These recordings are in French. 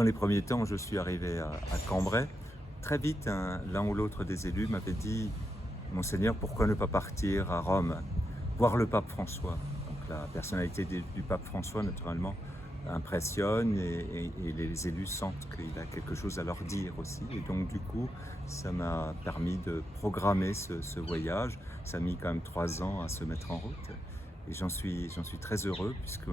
Dans les premiers temps, je suis arrivé à Cambrai. Très vite, l'un ou l'autre des élus m'avait dit: «Monseigneur, pourquoi ne pas partir à Rome, voir le pape François?» Donc la personnalité du pape François, naturellement, impressionne et les élus sentent qu'il a quelque chose à leur dire aussi. Et donc du coup, ça m'a permis de programmer ce voyage. Ça a mis quand même 3 ans à se mettre en route. Et j'en suis très heureux puisque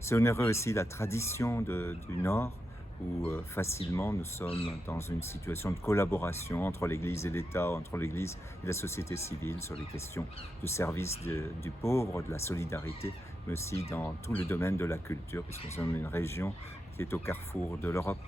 c'est honorer aussi la tradition du Nord où facilement nous sommes dans une situation de collaboration entre l'Église et l'État, entre l'Église et la société civile sur les questions de service du pauvre, de la solidarité, mais aussi dans tout le domaine de la culture, puisque nous sommes une région qui est au carrefour de l'Europe.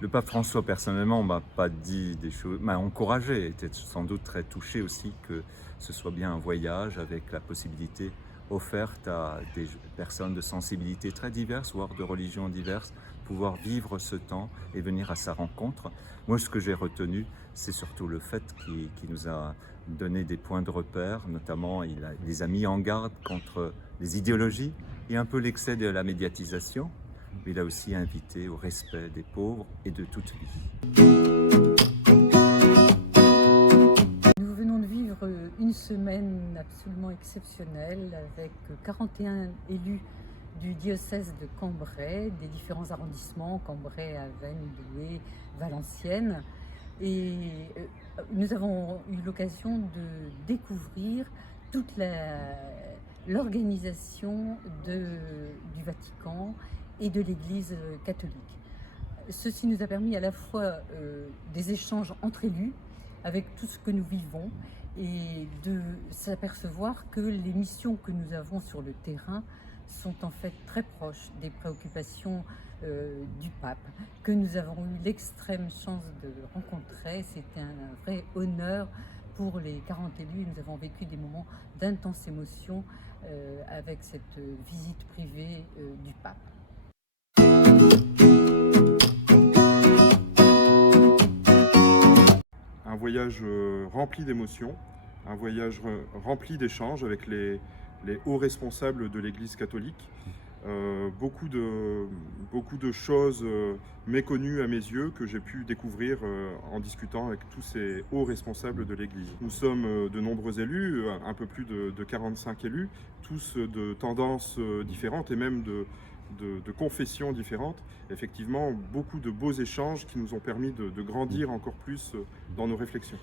Le pape François, personnellement, m'a pas dit des choses, m'a encouragé, était sans doute très touché aussi que ce soit bien un voyage avec la possibilité offerte à des personnes de sensibilités très diverses, voire de religions diverses, pouvoir vivre ce temps et venir à sa rencontre. Moi, ce que j'ai retenu, c'est surtout le fait qu'il nous a donné des points de repère, notamment il les a mis en garde contre les idéologies et un peu l'excès de la médiatisation, mais il a aussi invité au respect des pauvres et de toute vie. Nous venons de vivre une semaine absolument exceptionnelle avec 41 élus du diocèse de Cambrai, des différents arrondissements, Cambrai, Avesnes, Douai, Valenciennes. Et nous avons eu l'occasion de découvrir toute l'organisation du Vatican et de l'Église catholique. Ceci nous a permis à la fois des échanges entre élus avec tout ce que nous vivons et de s'apercevoir que les missions que nous avons sur le terrain sont en fait très proches des préoccupations du pape, que nous avons eu l'extrême chance de rencontrer. C'était un vrai honneur pour les 40 élus. Nous avons vécu des moments d'intense émotion avec cette visite privée du pape. Un voyage rempli d'émotions, un voyage rempli d'échanges avec les hauts responsables de l'Église catholique. Beaucoup de choses méconnues à mes yeux que j'ai pu découvrir en discutant avec tous ces hauts responsables de l'Église. Nous sommes de nombreux élus, un peu plus de 45 élus, tous de tendances différentes et même de confessions différentes. Effectivement, beaucoup de beaux échanges qui nous ont permis de grandir encore plus dans nos réflexions.